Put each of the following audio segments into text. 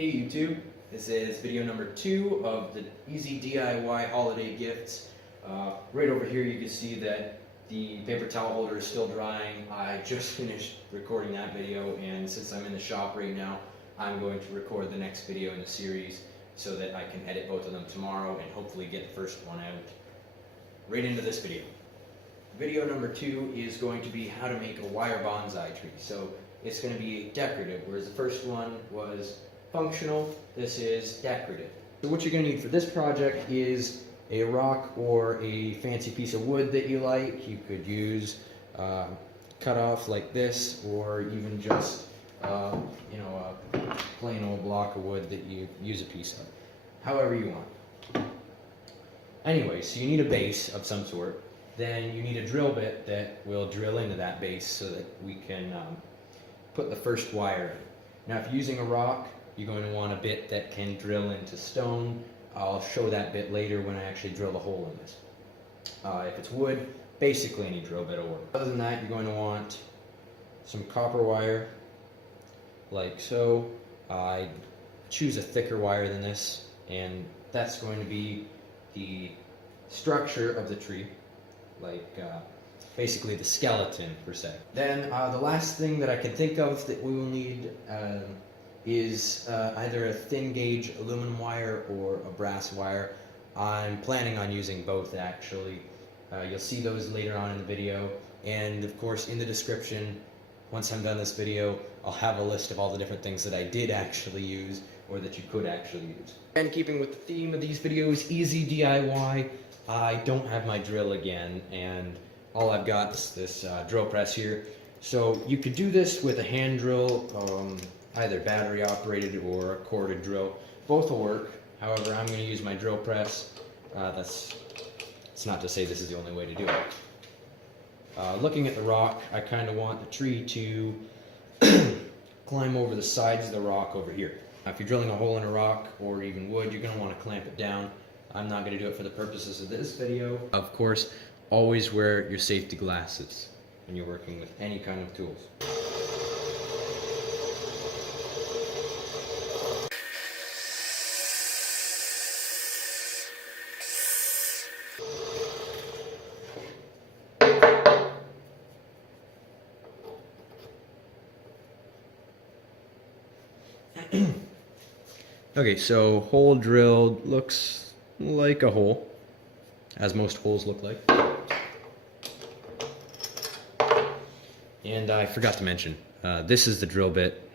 Hey YouTube, this is video number 2 of the Easy DIY holiday gifts. Right over here you can see that the paper towel holder is still drying. I just finished recording that video, and since I'm in the shop right now, I'm going to record the next video in the series so that I can edit both of them tomorrow and hopefully get the first one out right into this video. Video number 2 is going to be how to make a wire bonsai tree. So it's going to be decorative, whereas the first one was functional. This is decorative. So what you're going to need for this project is a rock or a fancy piece of wood that you like. You could use cut off like this, or even just a plain old block of wood that you use a piece of, however you want. Anyway, so you need a base of some sort. Then you need a drill bit that will drill into that base so that we can put the first wire in. Now if you're using a rock, you're going to want a bit that can drill into stone. I'll show that bit later when I actually drill the hole in this. If it's wood, basically any drill bit will work. Other than that, you're going to want some copper wire, like so. I choose a thicker wire than this, and that's going to be the structure of the tree, like basically the skeleton per se. Then the last thing that I can think of that we will need is either a thin gauge aluminum wire or a brass wire. I'm planning on using both actually. You'll see those later on in the video, and of course in the description, once I'm done this video, I'll have a list of all the different things that I did actually use or that you could actually use. And keeping with the theme of these videos, easy DIY, I don't have my drill again, and all I've got is this drill press here. So you could do this with a hand drill, either battery operated or a corded drill. Both will work. However, I'm going to use my drill press. It's not to say this is the only way to do it. Looking at the rock, I kind of want the tree to climb over the sides of the rock over here. Now, if you're drilling a hole in a rock or even wood, you're going to want to clamp it down. I'm not going to do it for the purposes of this video. Of course, always wear your safety glasses when you're working with any kind of tools. Okay, so hole drilled, looks like a hole, as most holes look like. And I forgot to mention, this is the drill bit.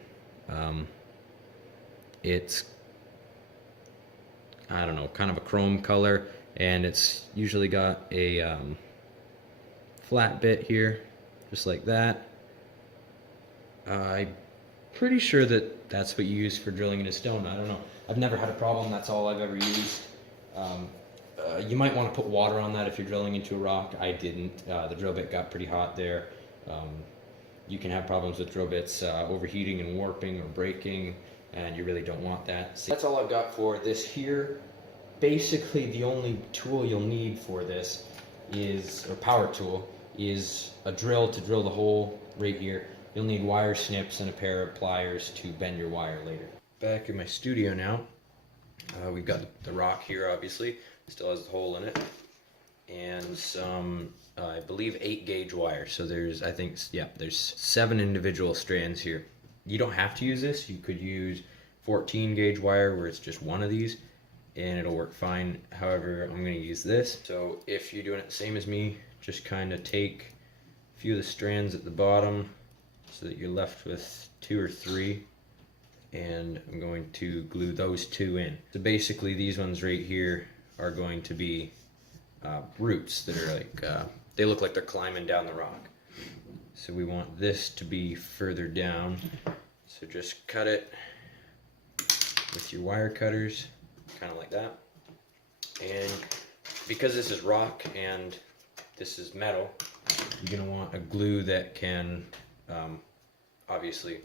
It's, I don't know, kind of a chrome color, and it's usually got a flat bit here, just like that. I'm pretty sure that that's what you use for drilling into stone. I don't know. I've never had a problem. That's all I've ever used. You might want to put water on that if you're drilling into a rock. I didn't. The drill bit got pretty hot there. You can have problems with drill bits overheating and warping or breaking, and you really don't want that. So that's all I've got for this here. Basically, the only tool you'll need for this is, or power tool, is a drill to drill the hole right here. You'll need wire snips and a pair of pliers to bend your wire later. Back in my studio now. We've got the rock here, obviously. Still has the hole in it. And some, I believe, 8 gauge wire. So there's, I think, yeah, there's 7 individual strands here. You don't have to use this. You could use 14 gauge wire where it's just one of these, and it'll work fine. However, I'm going to use this. So if you're doing it the same as me, just kind of take a few of the strands at the bottom so that you're left with 2 or 3. And I'm going to glue those 2 in. So basically these ones right here are going to be roots that are like, they look like they're climbing down the rock. So we want this to be further down. So just cut it with your wire cutters, kind of like that. And because this is rock and this is metal, you're gonna want a glue that can obviously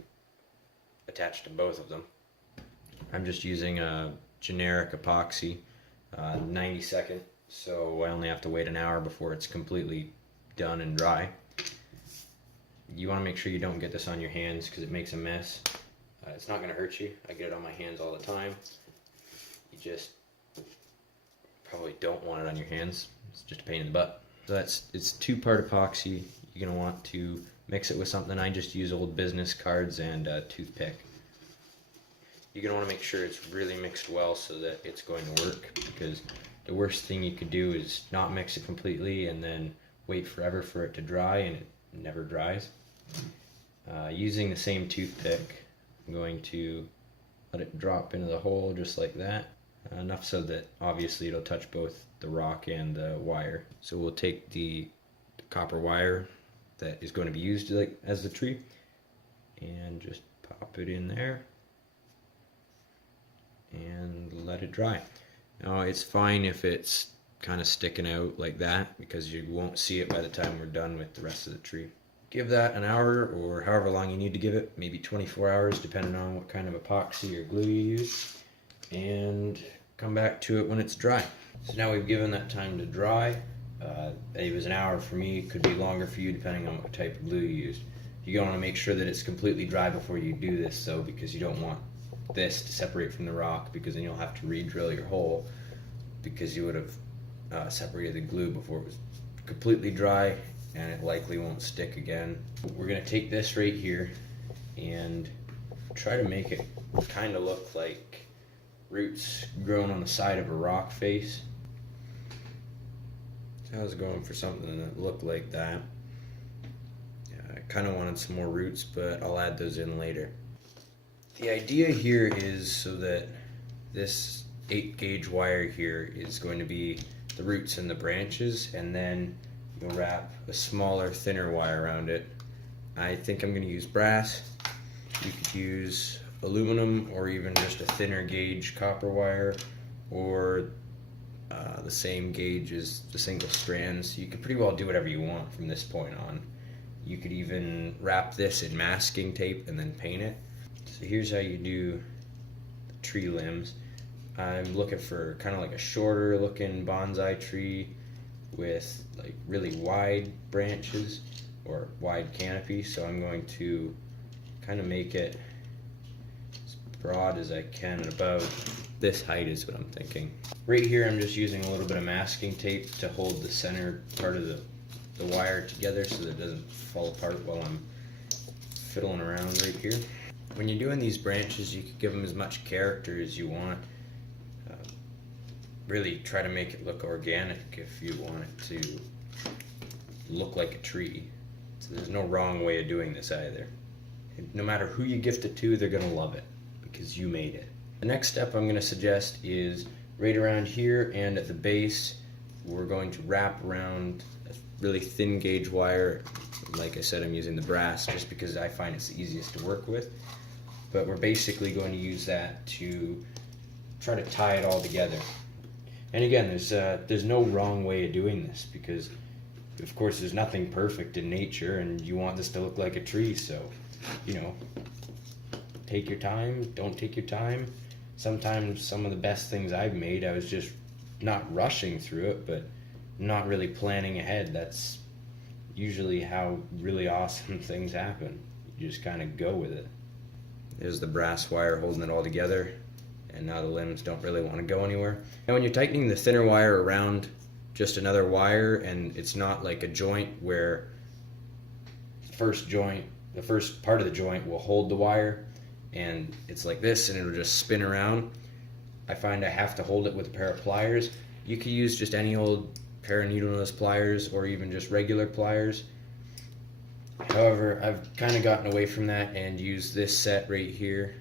attached to both of them. I'm just using a generic epoxy, 90-second, so I only have to wait an hour before it's completely done and dry. You want to make sure you don't get this on your hands because it makes a mess. It's not going to hurt you. I get it on my hands all the time. You just probably don't want it on your hands. It's just a pain in the butt. So it's 2-part epoxy. You're going to want to mix it with something. I just use old business cards and a toothpick. You're going to want to make sure it's really mixed well so that it's going to work, because the worst thing you could do is not mix it completely and then wait forever for it to dry, and it never dries. Using the same toothpick, I'm going to let it drop into the hole just like that, enough so that obviously it'll touch both the rock and the wire. So we'll take the copper wire that is going to be used as the tree and just pop it in there and let it dry. Now it's fine if it's kind of sticking out like that, because you won't see it by the time we're done with the rest of the tree. Give that an hour or however long you need to give it, maybe 24 hours depending on what kind of epoxy or glue you use, and come back to it when it's dry. So now we've given that time to dry. It was an hour for me, it could be longer for you depending on what type of glue you used. You want to make sure that it's completely dry before you do this though, because you don't want this to separate from the rock, because then you'll have to re-drill your hole, because you would have separated the glue before it was completely dry, and it likely won't stick again. We're going to take this right here and try to make it kind of look like roots growing on the side of a rock face. So I was going for something that looked like that. I kind of wanted some more roots, but I'll add those in later. The idea here is so that this 8-gauge wire here is going to be the roots and the branches, and then you'll wrap a smaller, thinner wire around it. I think I'm going to use brass. You could use aluminum or even just a thinner gauge copper wire, or the same gauge as the single strands. You could pretty well do whatever you want from this point on. You could even wrap this in masking tape and then paint it. So here's how you do the tree limbs. I'm looking for kind of like a shorter looking bonsai tree with like really wide branches or wide canopy, so I'm going to kind of make it as broad as I can, and about this height is what I'm thinking. Right here I'm just using a little bit of masking tape to hold the center part of the wire together so that it doesn't fall apart while I'm fiddling around right here. When you're doing these branches, you can give them as much character as you want. Really try to make it look organic if you want it to look like a tree. So there's no wrong way of doing this either. No matter who you gift it to, they're going to love it because you made it. The next step I'm going to suggest is right around here and at the base, we're going to wrap around a really thin gauge wire. Like I said, I'm using the brass just because I find it's the easiest to work with. But we're basically going to use that to try to tie it all together. And again, there's no wrong way of doing this, because of course there's nothing perfect in nature, and you want this to look like a tree, so take your time, don't take your time. Sometimes some of the best things I've made, I was just not rushing through it, but not really planning ahead. That's usually how really awesome things happen. You just kind of go with it. There's the brass wire holding it all together, and now the limbs don't really want to go anywhere. Now when you're tightening the thinner wire around just another wire, and it's not like a joint where the first part of the joint will hold the wire, and it's like this and it'll just spin around, I find I have to hold it with a pair of pliers. You could use just any old pair of needle nose pliers or even just regular pliers. However, I've kind of gotten away from that and used this set right here.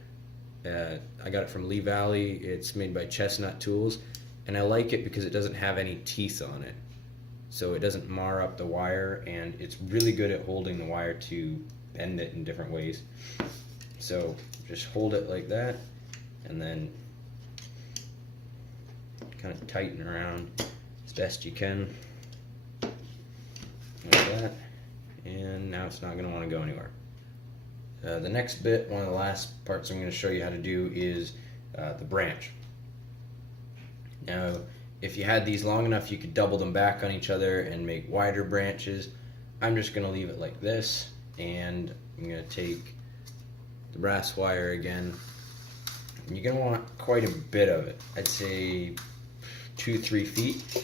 I got it from Lee Valley. It's made by Chestnut Tools, and I like it because it doesn't have any teeth on it, so it doesn't mar up the wire, and it's really good at holding the wire to bend it in different ways. So just hold it like that, and then kind of tighten around as best you can like that, and now it's not going to want to go anywhere. The next bit, one of the last parts I'm going to show you how to do, is the branch. Now, if you had these long enough, you could double them back on each other and make wider branches. I'm just going to leave it like this, and I'm going to take the brass wire again. And you're gonna want quite a bit of it. I'd say 2-3 feet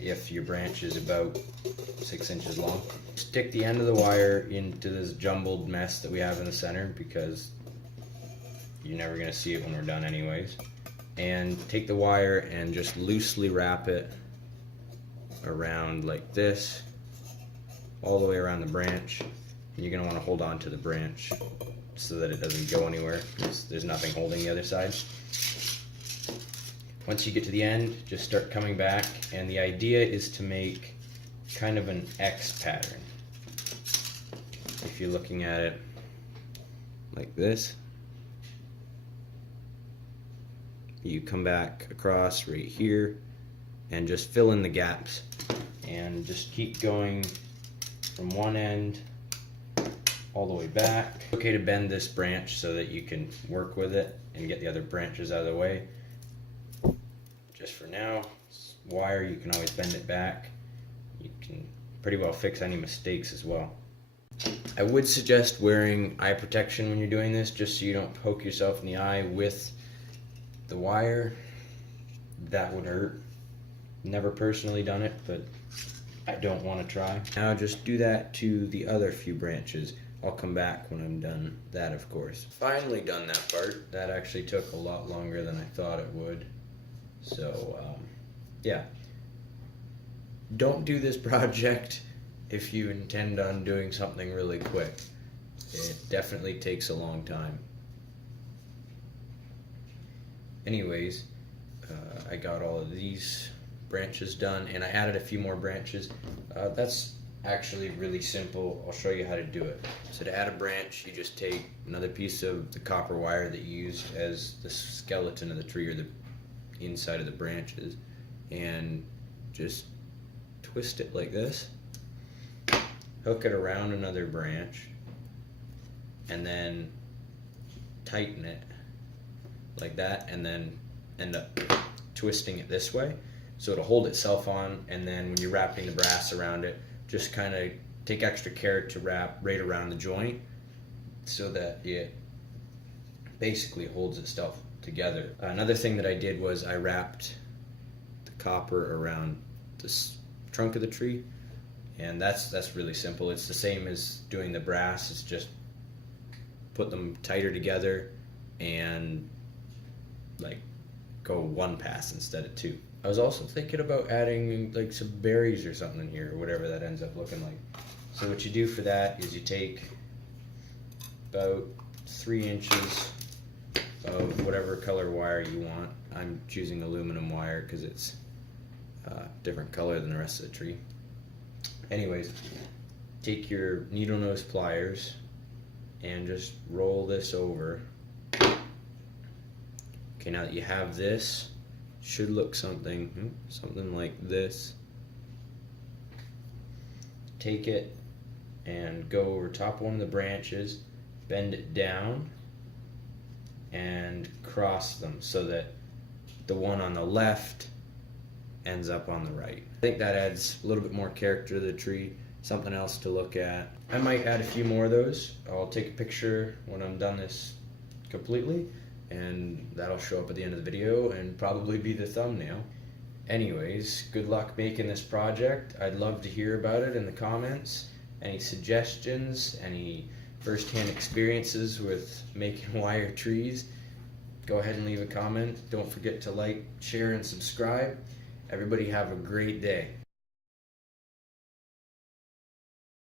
if your branch is about 6 inches long. Stick the end of the wire into this jumbled mess that we have in the center, because you're never gonna see it when we're done anyways. And take the wire and just loosely wrap it around like this, all the way around the branch. And you're gonna wanna hold on to the branch so that it doesn't go anywhere, because there's nothing holding the other side. Once you get to the end, just start coming back, and the idea is to make kind of an X pattern. If you're looking at it like this, you come back across right here and just fill in the gaps, and just keep going from one end all the way back. It's okay to bend this branch so that you can work with it and get the other branches out of the way. Just for now, this wire, you can always bend it back. You can pretty well fix any mistakes as well. I would suggest wearing eye protection when you're doing this, just so you don't poke yourself in the eye with the wire. That would hurt. Never personally done it, but I don't want to try. Now just do that to the other few branches. I'll come back when I'm done that, of course. Finally done that part. That actually took a lot longer than I thought it would. So, yeah. Don't do this project if you intend on doing something really quick. It definitely takes a long time. Anyways, I got all of these branches done, and I added a few more branches. That's actually really simple. I'll show you how to do it. So to add a branch, you just take another piece of the copper wire that you used as the skeleton of the tree, or the inside of the branches, and just twist it like this, hook it around another branch, and then tighten it like that, and then end up twisting it this way so it'll hold itself on. And then when you're wrapping the brass around it, just kind of take extra care to wrap right around the joint so that it basically holds itself together. Another thing that I did was I wrapped the copper around the trunk of the tree, and that's really simple. It's the same as doing the brass. It's just put them tighter together and like go one pass instead of two. I was also thinking about adding like some berries or something in here, or whatever that ends up looking like. So what you do for that is you take about 3 inches of whatever color wire you want. I'm choosing aluminum wire because it's a different color than the rest of the tree. Anyways, take your needle nose pliers and just roll this over. Okay, now that you have this, should look something like this. Take it and go over top of one of the branches, bend it down, and cross them so that the one on the left ends up on the right. I think that adds a little bit more character to the tree, something else to look at. I might add a few more of those. I'll take a picture when I'm done this completely, and that'll show up at the end of the video and probably be the thumbnail. Anyways, good luck making this project. I'd love to hear about it in the comments. Any suggestions, any first-hand experiences with making wire trees, go ahead and leave a comment. Don't forget to like, share, and subscribe. Everybody have a great day.